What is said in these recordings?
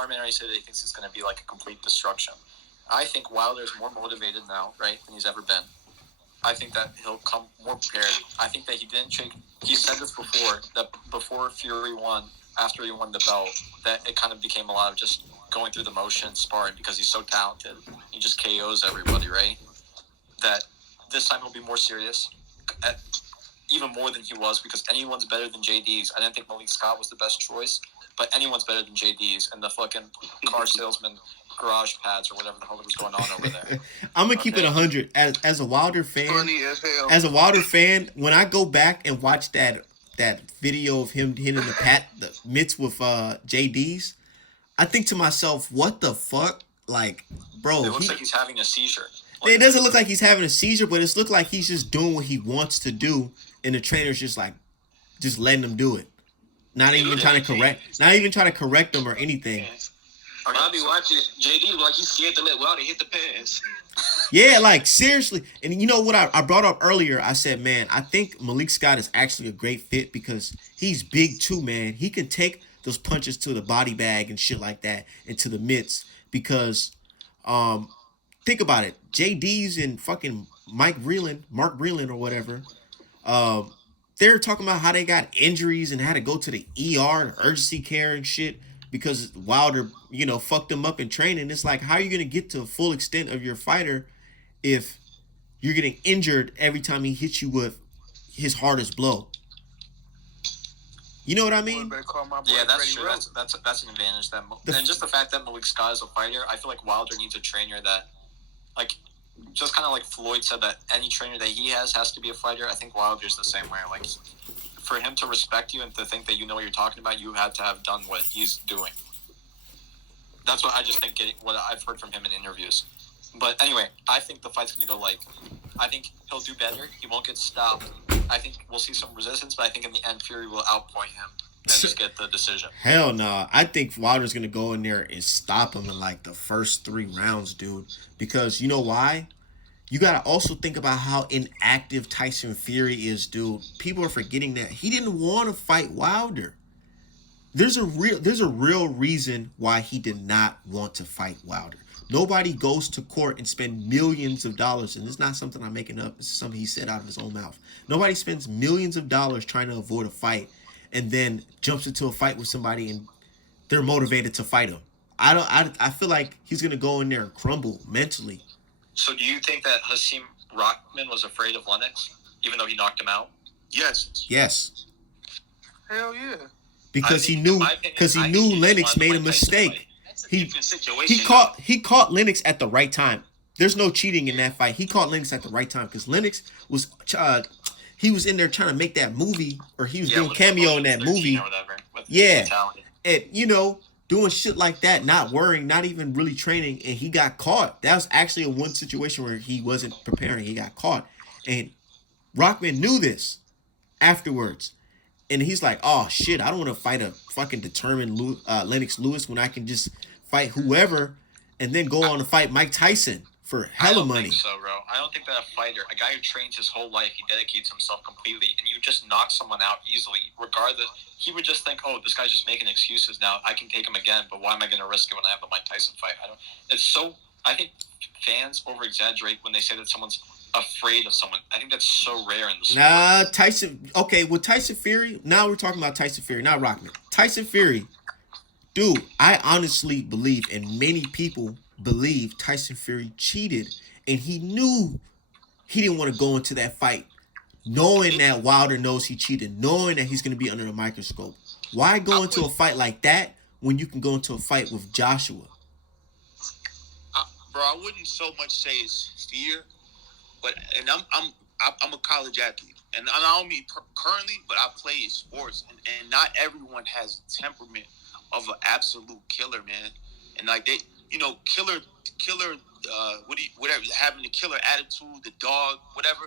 Armin already said that he thinks it's going to be like a complete destruction. I think Wilder's more motivated now, right, than he's ever been. I think that he'll come more prepared. I think that he didn't shake. He said this before, that before Fury won, after he won the belt, that it kind of became a lot of just going through the motions, sparring, because he's so talented. He just KOs everybody, right? That this time he'll be more serious, even more than he was, because anyone's better than JD's. I didn't think Malik Scott was the best choice, but anyone's better than JD's and the fucking car salesman garage pads or whatever the hell was going on over there. I'm gonna keep it 100 as a Wilder fan. Funny as hell. As a Wilder fan, when I go back and watch that video of him hitting the mitts with JD's, I think to myself, what the fuck? Like, bro, it looks like he's having a seizure. It doesn't look like he's having a seizure, but it's looked like he's just doing what he wants to do, and the trainer's just letting him do it. Not even trying to correct him or anything. When I be watching JD, like he's scared to let Wilder hit the pass. Yeah, like seriously. And you know what I brought up earlier? I said, man, I think Malik Scott is actually a great fit because he's big too, man. He can take those punches to the body bag and shit like that and to the mitts because think about it. JD's and fucking Mark Breland or whatever. They're talking about how they got injuries and had to go to the ER and urgency care and shit because Wilder, fucked them up in training. It's like, how are you going to get to the full extent of your fighter if you're getting injured every time he hits you with his hardest blow? You know what I mean? Yeah, that's true. That's an advantage. And just the fact that Malik Scott is a fighter, I feel like Wilder needs a trainer that, like, just kind of like Floyd said that any trainer that he has to be a fighter. I think Wilder's the same way. Like, for him to respect you and to think that you know what you're talking about, you had to have done what he's doing. That's what I just think, what I've heard from him in interviews. But anyway, I think the fight's going to go I think he'll do better. He won't get stopped. I think we'll see some resistance, but I think in the end, Fury will outpoint him and just get the decision. Hell no. I think Wilder's going to go in there and stop him in like the first 3 rounds, dude. Because you know why? You got to also think about how inactive Tyson Fury is, dude. People are forgetting that. He didn't want to fight Wilder. There's a real reason why he did not want to fight Wilder. Nobody goes to court and spend millions of dollars, and it's not something I'm making up. It's something he said out of his own mouth. Nobody spends millions of dollars trying to avoid a fight and then jumps into a fight with somebody and they're motivated to fight him. I feel like he's going to go in there and crumble mentally. So do you think that Hasim Rahman was afraid of Lennox, even though he knocked him out? Yes. Yes. Hell yeah. Because he knew Lennox made a mistake. He caught Lennox at the right time. There's no cheating in that fight. He caught Lennox at the right time because Lennox was he was in there trying to make that movie, or he was doing cameo in that movie. Yeah, and doing shit like that, not worrying, not even really training, and he got caught. That was actually one situation where he wasn't preparing. He got caught, and Rahman knew this afterwards. And he's like, oh, shit, I don't want to fight a fucking determined Lennox Lewis when I can just fight whoever and then go on to fight Mike Tyson for hella money. I don't think so, bro. I don't think that a guy who trains his whole life, he dedicates himself completely, and you just knock someone out easily, regardless. He would just think, oh, this guy's just making excuses now. I can take him again, but why am I going to risk it when I have the Mike Tyson fight? I think fans over-exaggerate when they say that someone's afraid of someone. I think that's so rare in the sport. Tyson. Okay, with Tyson Fury, now we're talking about Tyson Fury, not Rahman. Tyson Fury, dude, I honestly believe, and many people believe, Tyson Fury cheated, and he knew he didn't want to go into that fight, knowing that Wilder knows he cheated, knowing that he's going to be under a microscope. Why go into a fight like that when you can go into a fight with Joshua? Bro, I wouldn't so much say it's fear. But I'm a college athlete, and not only currently, but I play sports, and not everyone has the temperament of an absolute killer, man. And like they, killer, whatever, having the killer attitude, the dog, whatever.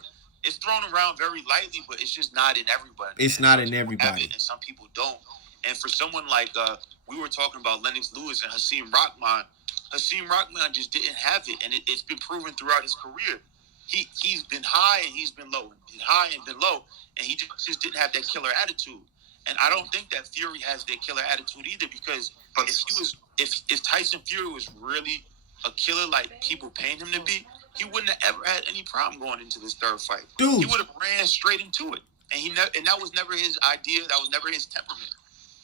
It's thrown around very lightly, but it's just not in everybody. It's not in everybody, and some people don't. And for someone like we were talking about Lennox Lewis and Hasim Rahman just didn't have it, and it's been proven throughout his career. He's been high and he's been low. He's high and been low, and he just didn't have that killer attitude. And I don't think that Fury has that killer attitude either, because if Tyson Fury was really a killer like people paint him to be, he wouldn't have ever had any problem going into this third fight. Dude. He would have ran straight into it. And that was never his idea. That was never his temperament.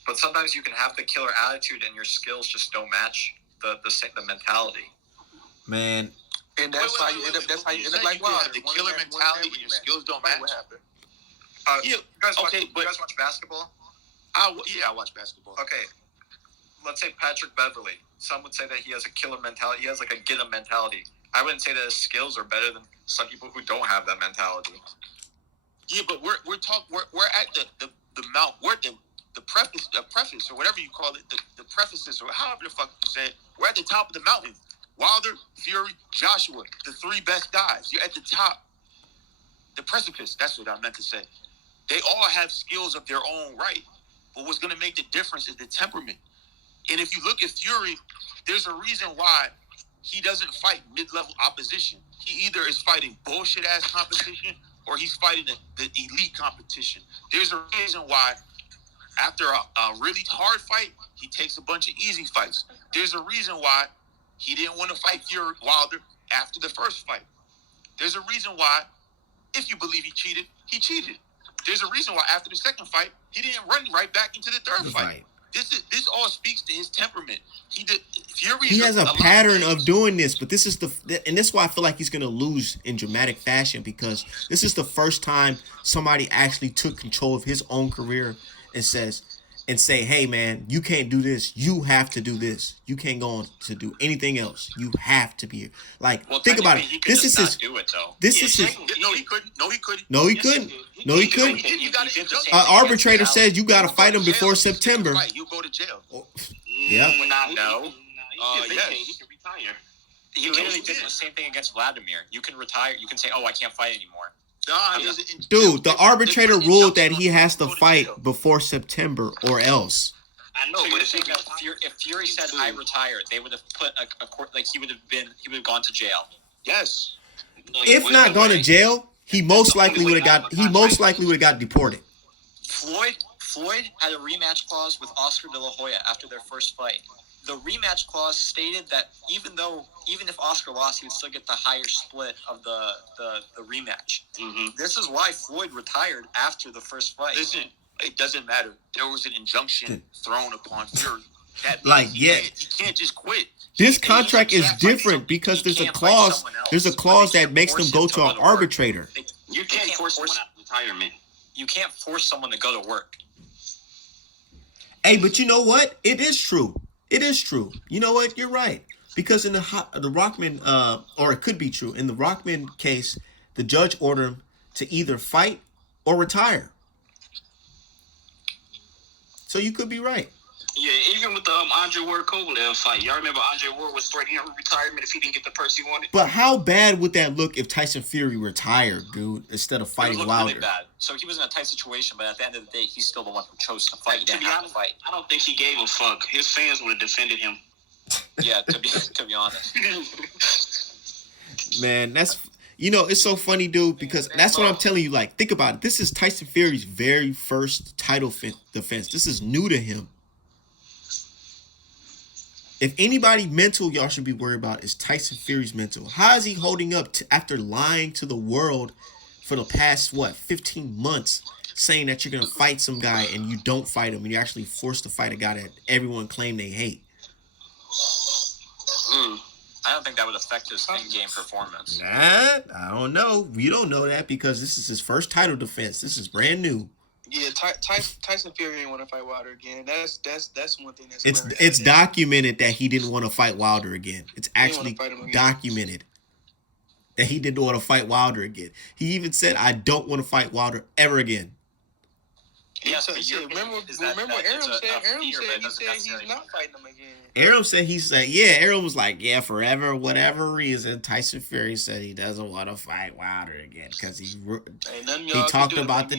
But sometimes you can have the killer attitude and your skills just don't match the mentality. Man. And that's how you end up. That's how you end up like Wilder. The killer mentality and your skills don't match. What happened? You guys watch basketball? I watch basketball. Okay. Let's say Patrick Beverly. Some would say that he has a killer mentality. He has like a get 'em mentality. I wouldn't say that his skills are better than some people who don't have that mentality. Yeah, but we're at the mount. We're at the preface or whatever you call it, the prefaces or however the fuck you say it. We're at the top of the mountain. Wilder, Fury, Joshua, the three best guys. You're at the top. The precipice. That's what I meant to say. They all have skills of their own right. But what's going to make the difference is the temperament. And if you look at Fury, there's a reason why he doesn't fight mid-level opposition. He either is fighting bullshit-ass competition or he's fighting the elite competition. There's a reason why after a really hard fight, he takes a bunch of easy fights. There's a reason why he didn't want to fight Fury Wilder after the first fight. There's a reason why, if you believe he cheated, he cheated. There's a reason why after the second fight, he didn't run right back into the third fight. This all speaks to his temperament. He has a pattern of doing this, but this is and that's why I feel like he's gonna lose in dramatic fashion, because this is the first time somebody actually took control of his own career and say, hey man, you can't do this. You have to do this. You can't go on to do anything else. You have to be here. Like, think about it. This is his. Do it though. This is his. No, he couldn't. No, he couldn't. No, he couldn't. No, he couldn't. An arbitrator says you got to fight him before September. You go to jail. Yeah. No. Yes. He can retire. He literally did the same thing against Vladimir. You can retire. You can say, "Oh, I can't fight anymore." Dude, the arbitrator ruled that he has to fight before September or else. I know, So but you're saying that if Fury said I retire, they would have put a court, like he would have gone to jail. Yes. If not gone to jail, he most likely would have got deported. Floyd had a rematch clause with Oscar De La Hoya after their first fight. The rematch clause stated that even if Oscar lost, he would still get the higher split of the rematch. Mm-hmm. This is why Floyd retired after the first fight. Listen, it doesn't matter. There was an injunction thrown upon Fury. He can't just quit. This contract is different because there's a clause. There's a clause that makes them go to an arbitrator. You can't force someone out of retirement. You can't force someone to go to work. Hey, but you know what? It is true. It is true. You know what? You're right. Because in the Rockman, or it could be true, in the Rockman case, the judge ordered him to either fight or retire. So you could be right. Yeah, even with the Andre Ward Kovalev fight, y'all remember Andre Ward was threatening him with retirement if he didn't get the purse he wanted? But how bad would that look if Tyson Fury retired, dude, instead of fighting Wilder? Really bad. So he was in a tight situation, but at the end of the day, he's still the one who chose to fight. He didn't have to fight. I don't think he gave a fuck. His fans would have defended him. Yeah, to be honest. Man, it's so funny, dude, because that's what I'm telling you. Like, think about it. This is Tyson Fury's very first title defense. This is new to him. If anybody mental y'all should be worried about is Tyson Fury's mental. How is he holding up after lying to the world for the past, 15 months, saying that you're going to fight some guy and you don't fight him and you're actually forced to fight a guy that everyone claim they hate? I don't think that would affect his in-game performance. I don't know. We don't know that because this is his first title defense. This is brand new. Yeah, Tyson Fury ain't want to fight Wilder again. That's one thing that's. It's documented that he didn't want to fight Wilder again. It's actually documented that he didn't want to fight Wilder again. He even said, "I don't want to fight Wilder ever again." Yes, remember Arum said he's not fighting him again. Arum was like, yeah, for whatever reason, Tyson Fury said he doesn't want to fight Wilder again because he talked about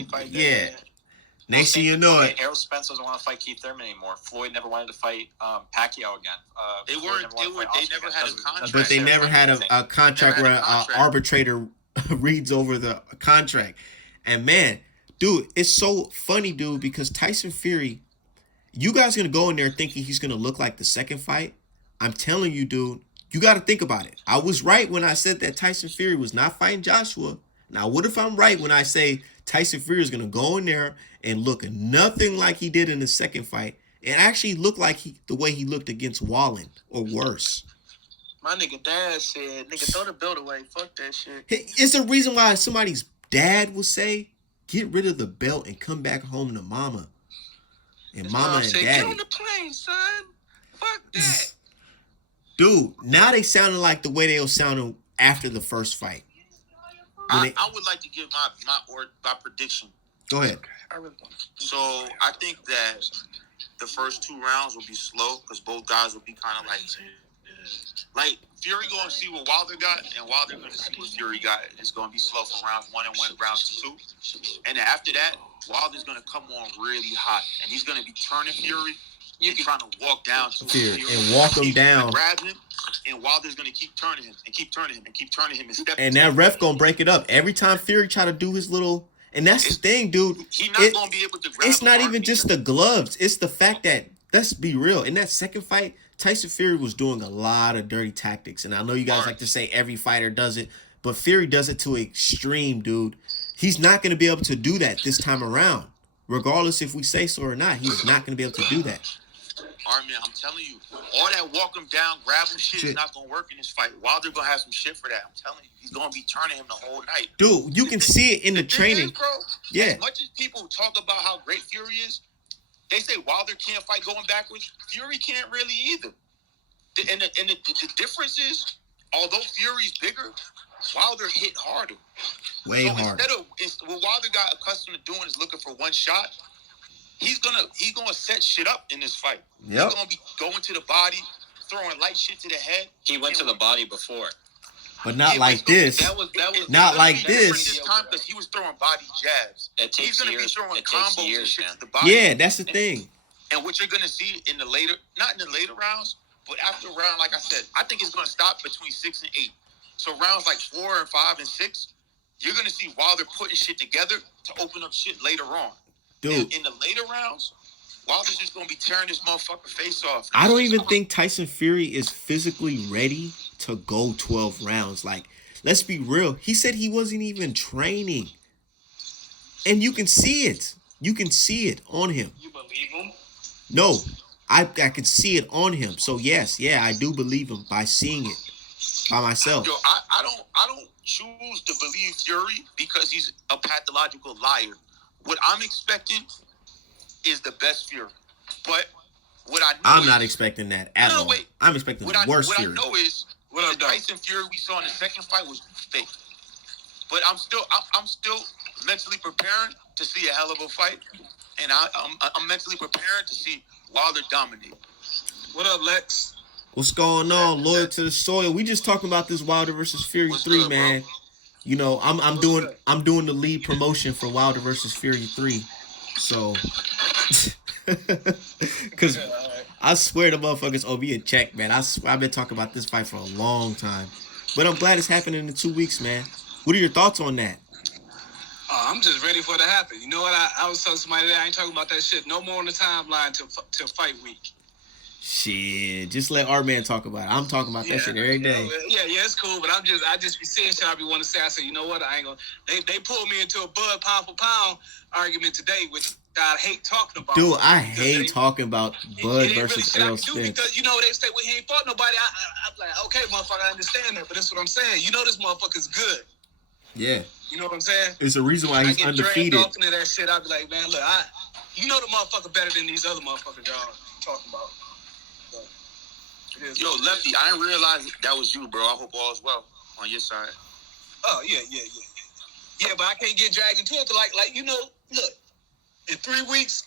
Next thing you know it. Errol Spence doesn't want to fight Keith Thurman anymore. Floyd never wanted to fight Pacquiao again. They never had a contract. But they never had a contract where an arbitrator reads over the contract. And man, Dude, it's so funny, dude, because Tyson Fury, you guys gonna go in there thinking he's gonna look like the second fight. I'm telling you, dude, you gotta think about it. I was right when I said that Tyson Fury was not fighting Joshua. Now, what if I'm right when I say Tyson Fury is gonna go in there and look nothing like he did in the second fight and actually look like the way he looked against Wallen or worse? My nigga dad said, "Nigga, throw the belt away. Fuck that shit." It's the reason why somebody's dad will say, "Get rid of the belt and come back home to mama." And His mama mom and said, daddy. "Get on the plane, son. Fuck that." Dude, now they sounding like the way they were sounding after the first fight. I would like to give my prediction. Go ahead. I really don't. So I think that the first 2 rounds will be slow because both guys will be kind of like Fury going to see what Wilder got, and Wilder going to see what Fury got. It's going to be slow for rounds 1 and rounds 2, and then after that, Wilder's going to come on really hot, and he's going to be turning Fury. You trying to walk down to Fury him and walk him down. grab him, and Wilder's going to keep turning him and keep turning him and keep turning him and step. And that ref gonna break it up every time Fury try to do his little. And that's the thing, dude. He's not going to be able to grab. It's not him even just the gloves. It's the fact that, let's be real, in that second fight, Tyson Fury was doing a lot of dirty tactics. And I know you guys like to say every fighter does it, but Fury does it to an extreme, dude. He's not gonna be able to do that this time around, regardless if we say so or not. He's not gonna be able to do that. All right, man, I'm telling you, all that walk him down, grab him shit is not going to work in this fight. Wilder going to have some shit for that. I'm telling you. He's going to be turning him the whole night. Dude, you can see it in the training. Is, bro, yeah. As much as people talk about how great Fury is, they say Wilder can't fight going backwards. Fury can't really either. And the difference is, although Fury's bigger, Wilder hit harder. Way harder. Instead of what Wilder got accustomed to doing is looking for one shot. He's gonna set shit up in this fight. Yep. He's gonna be going to the body, throwing light shit to the head. He went to the body before. But not like this. That was not like this. This time because he was throwing body jabs. It takes He's gonna years. be throwing It combos takes years, and shit man. to the body. Yeah, that's the thing. And what you're gonna see in the later, not in the later rounds, but after round, like I said, I think it's gonna stop between 6 and 8. So rounds like 4 and 5 and 6, you're gonna see Wilder putting shit together to open up shit later on. Dude. And in the later rounds, Wilder's just gonna be tearing this motherfucker face off. I don't even think Tyson Fury is physically ready to go 12 rounds. Like, let's be real. He said he wasn't even training. And you can see it. You can see it on him. You believe him? No, I can see it on him. So yes, yeah, I do believe him by seeing it by myself. Yo, I don't choose to believe Fury because he's a pathological liar. What I'm expecting is the best Fury. But what I know I'm not expecting that at all. Wait. I'm expecting the worst Fury. What I know is the Tyson Fury we saw in the second fight was fake. But I'm still mentally preparing to see a hell of a fight, and I'm mentally preparing to see Wilder dominate. What up, Lex? What's going on? Loyal to the soil. We just talking about this Wilder versus Fury 3, man. Bro? You know, I'm doing the lead promotion for Wilder versus Fury 3. So, because I swear the motherfuckers owe me a check, man. I've been talking about this fight for a long time, but I'm glad it's happening in 2 weeks, man. What are your thoughts on that? I'm just ready for it to happen. You know what? I was telling somebody that I ain't talking about that shit no more on the timeline till fight week. Shit, just let our man talk about it. I'm talking about that shit every day. Yeah, it's cool, but I just be saying shit I be wanting to say. I say, you know what? I ain't gonna. They pulled me into a Bud pound for pound argument today, which I hate talking about. Dude, I hate talking about Bud versus Errol Spence. Because you know they say, well, he ain't fought nobody. I'm like, okay, motherfucker, I understand that, but that's what I'm saying. You know this motherfucker's good. Yeah. You know what I'm saying? It's a reason why he's undefeated. I get dragged off into that shit. I be like, man, look, you know the motherfucker better than these other motherfuckers y'all talking about. Yo, Lefty, I didn't realize that was you, bro. I hope all is well on your side. Oh, yeah. Yeah, but I can't get dragged into it. Like you know, look, in 3 weeks,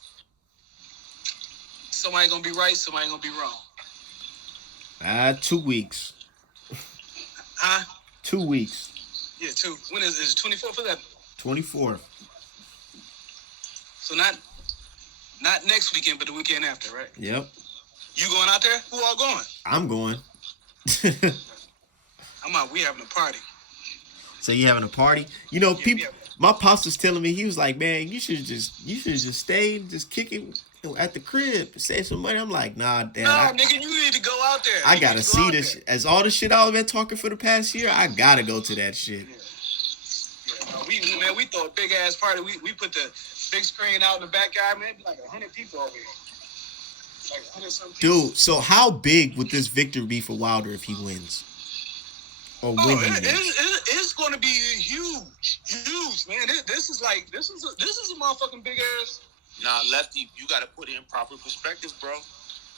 somebody gonna be right, somebody gonna be wrong. 2 weeks. Huh? 2 weeks. Yeah, 2. When is it 24th or that? 24th. So not next weekend, but the weekend after, right? Yep. You going out there? Who all going? I'm going. I'm out. We having a party. So you having a party? You know, people. My pops was telling me, he was like, man, you should just stay and just kick it at the crib, save some money. I'm like, nah, Dad. Nah, nigga, you need to go out there. I gotta see this. As all the shit I've been talking for the past year, I gotta go to that shit. Yeah, we throw a big ass party. We put the big screen out in the backyard, man. Like 100 people over here. Like 100 something people. Dude, so how big would this victory be for Wilder if he wins? Or when he wins? It's going to be huge, man. This is a motherfucking big ass. Nah, Lefty, you got to put it in proper perspective, bro.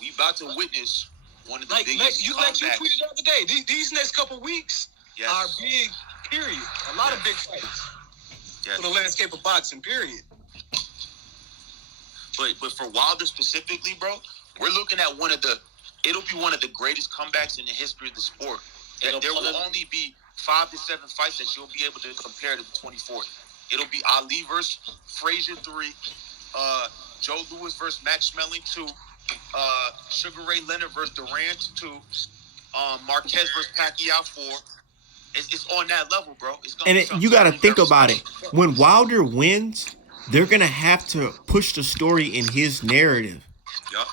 We about to witness one of the biggest you comebacks. tweeted the other day. These next couple weeks are big. Period. A lot of big fights for the landscape of boxing. Period. But for Wilder specifically, bro, we're looking at it'll be one of the greatest comebacks in the history of the sport. There will only be 5 to 7 fights that you'll be able to compare to the 24th. It'll be Ali versus Frazier 3, Joe Louis versus Max Schmeling 2, Sugar Ray Leonard versus Durant 2, Marquez versus Pacquiao 4. It's on that level, bro. And you got to think about it. When Wilder wins, they're going to have to push the story in his narrative. Yep.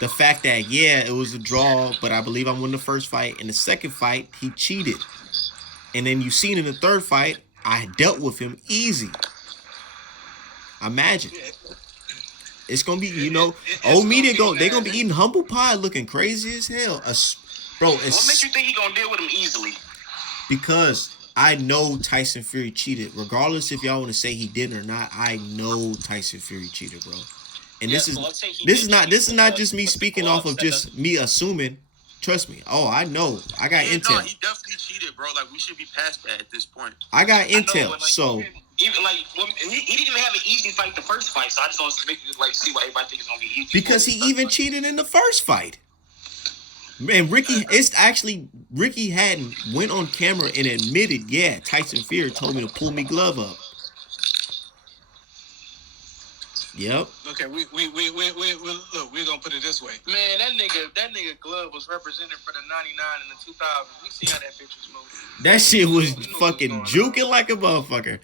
The fact that, it was a draw, but I believe I won the first fight. In the second fight, he cheated. And then you seen in the third fight, I dealt with him easy. Imagine. It's going to be, old media, they're going to be eating humble pie looking crazy as hell. Bro, what makes you think he going to deal with him easily? Because I know Tyson Fury cheated. Regardless if y'all want to say he did or not, I know Tyson Fury cheated, bro. And this is not just me speaking off of just me assuming. Trust me. Oh, I know. I got intel. No, he definitely cheated, bro. Like, we should be past that at this point. I got intel. So even he didn't even have an easy fight the first fight, so I just want to make you see why everybody thinks it's gonna be easy. Because he even cheated in the first fight. And Ricky Hatton went on camera and admitted, Tyson Fury told me to pull me glove up. Yep. Okay, we look, we're gonna put it this way. Man, that nigga glove was represented for the 99 and the 2000. We see how that bitch was moving. That shit was fucking juking like a motherfucker.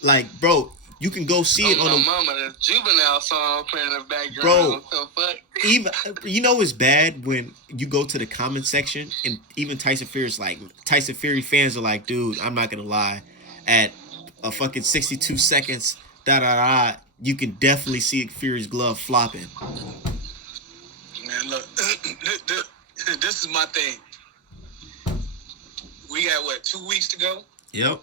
Like, bro, you can go see it on the mama, the Juvenile song playing in the background. Bro, so fuck. even it's bad when you go to the comment section and even Tyson Fury fans are like, dude, I'm not gonna lie, at a fucking 62 seconds, you can definitely see Fury's glove flopping. Man, look, this is my thing. We got 2 weeks to go. Yep.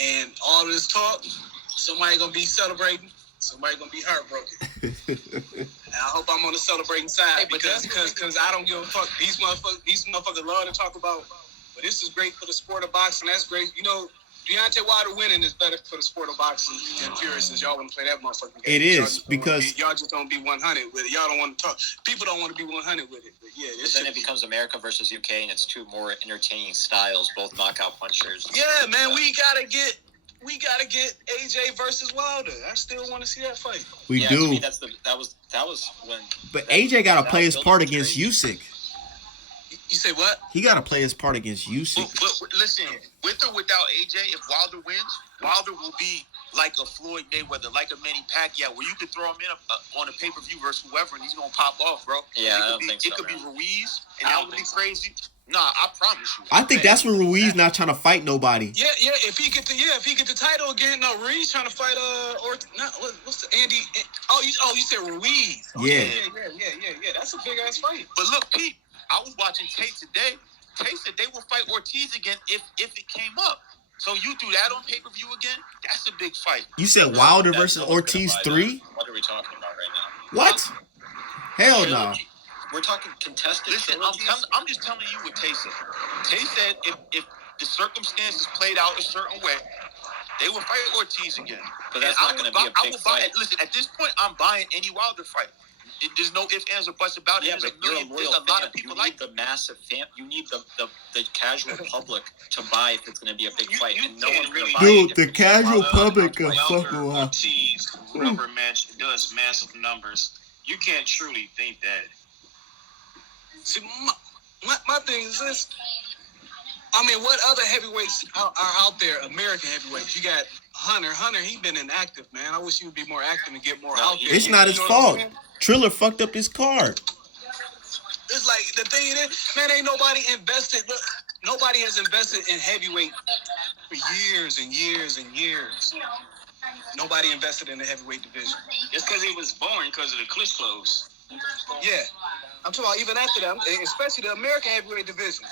And all this talk, somebody gonna be celebrating, somebody gonna be heartbroken. And I hope I'm on the celebrating side because I don't give a fuck. These motherfuckers love to talk about, but this is great for the sport of boxing. That's great. Deontay Wilder winning is better for the sport of boxing than Fury, since y'all want to play that motherfucking game. It is, because y'all just don't be 100 with it. Y'all don't want to talk. People don't want to be 100 with it. But then it becomes America versus UK, and it's two more entertaining styles, both knockout punchers. Yeah, man, we gotta get AJ versus Wilder. I still want to see that fight. We do. To me, that was when. But AJ got to play his part against Usyk. You say what? He got to play his part against Usyk. But listen, with or without AJ, if Wilder wins, Wilder will be like a Floyd Mayweather, like a Manny Pacquiao, where you could throw him in on a pay-per-view versus whoever, and he's going to pop off, bro. Yeah, I don't think so, It could be Ruiz, and that would be crazy. Nah, I promise you. I think that's when Ruiz not trying to fight nobody. Yeah. If he get the title again, no, Ruiz trying to fight what's the Andy? Oh, you said Ruiz. Okay, Yeah. That's a big ass fight. But look, Pete, I was watching Tate today. Tate said they will fight Ortiz again if it came up. So you do that on pay-per-view again? That's a big fight. You said Wilder versus Ortiz 3? What are we talking about right now? What? Hell no. We're talking contested. Listen, I'm just telling you what Tate said. Tate said if the circumstances played out a certain way, they will fight Ortiz again. But that's not going to be a big fight. Listen, at this point, I'm buying any Wilder fight. There's no ifs, ands, or buts about it. Yeah, but there's a lot of people like the massive fan. You need the casual public to buy if it's going to be a big fight, and no one's going to buy it. Dude, the casual public can fuck around. Ortiz rubber match does massive numbers. You can't truly think that. See, my thing is this. I mean, what other heavyweights are out there? American heavyweights. You got Hunter. Hunter, he been inactive, man. I wish he would be more active and get more out there. It's not his fault. Triller fucked up his card. It's like the thing is, man, ain't nobody invested. Look, nobody has invested in heavyweight for years and years and years. Nobody invested in the heavyweight division. It's because it was boring because of the Klitsch clothes. Yeah, I'm talking about even after that, especially the American heavyweight division.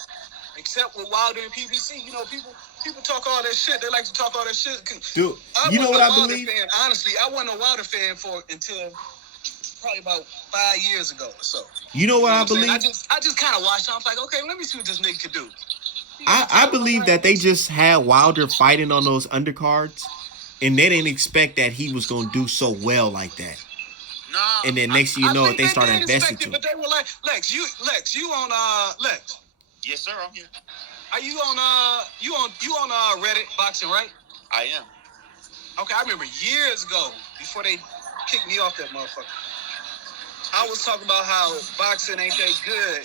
Except with Wilder and PBC, you know, people talk all that shit. They like to talk all that shit. Dude, you know what I believe? Fan. Honestly, I wasn't a Wilder fan until probably about 5 years ago or so. You know what I believe? I just kind of watched. I was like, okay, let me see what this nigga can do. I believe that they just had Wilder fighting on those undercards, and they didn't expect that he was going to do so well like that. Nah, And then next thing you know, they started investing to him. But they were like, Lex, you on Lex? yes, sir. I'm here. Are you on Reddit boxing, right? I am. Okay, I remember years ago before they kicked me off that motherfucker. I was talking about how boxing ain't that good.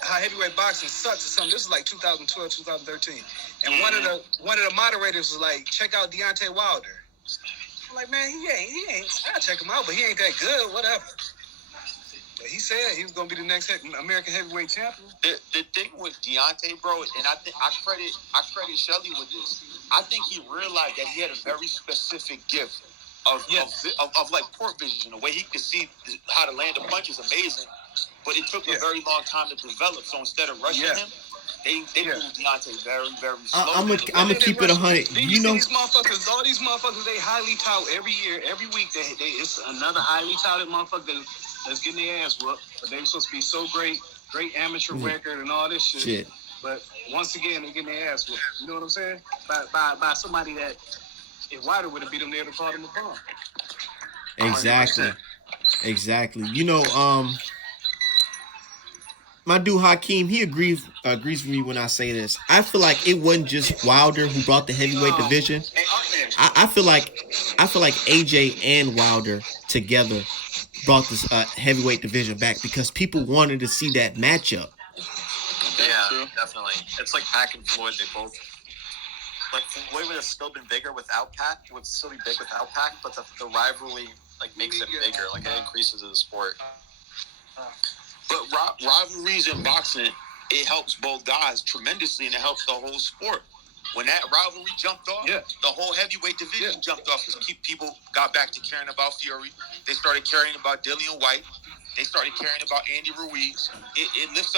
How heavyweight boxing sucks or something. This is like 2012, 2013. And one of the moderators was like, check out Deontay Wilder. I'm like, man, he ain't. I'll check him out, but he ain't that good. Whatever. But he said he was gonna be the next American heavyweight champion. The thing with Deontay, bro, and I credit Shelly with this. I think he realized that he had a very specific gift of like port vision. The way he could see how to land a punch is amazing. But it took a very long time to develop. So instead of rushing him, they moved Deontay very, very slowly. I'm gonna keep it 100. You know, these motherfuckers, all these motherfuckers, they highly tout every year, every week. It's another highly touted motherfucker that's getting their ass whooped. But they supposed to be so great amateur record and all this shit. But once again, they're getting their ass whooped. You know what I'm saying? By somebody that, if Wilder would have beat him, they would have called him a bum. Exactly. You know, my dude Hakeem, he agrees with me when I say this. I feel like it wasn't just Wilder who brought the heavyweight division. I feel like AJ and Wilder together brought this heavyweight division back because people wanted to see that matchup. Yeah, definitely. It's like Pac and Floyd. They both, like, Floyd would have still been bigger without Pac. Would still be big without Pac, but the rivalry like makes it bigger. Like it increases in the sport. But rivalries in boxing, it helps both guys tremendously, and it helps the whole sport. When that rivalry jumped off, the whole heavyweight division jumped off because people got back to caring about Fury. They started caring about Dillian White. They started caring about Andy Ruiz. It lifts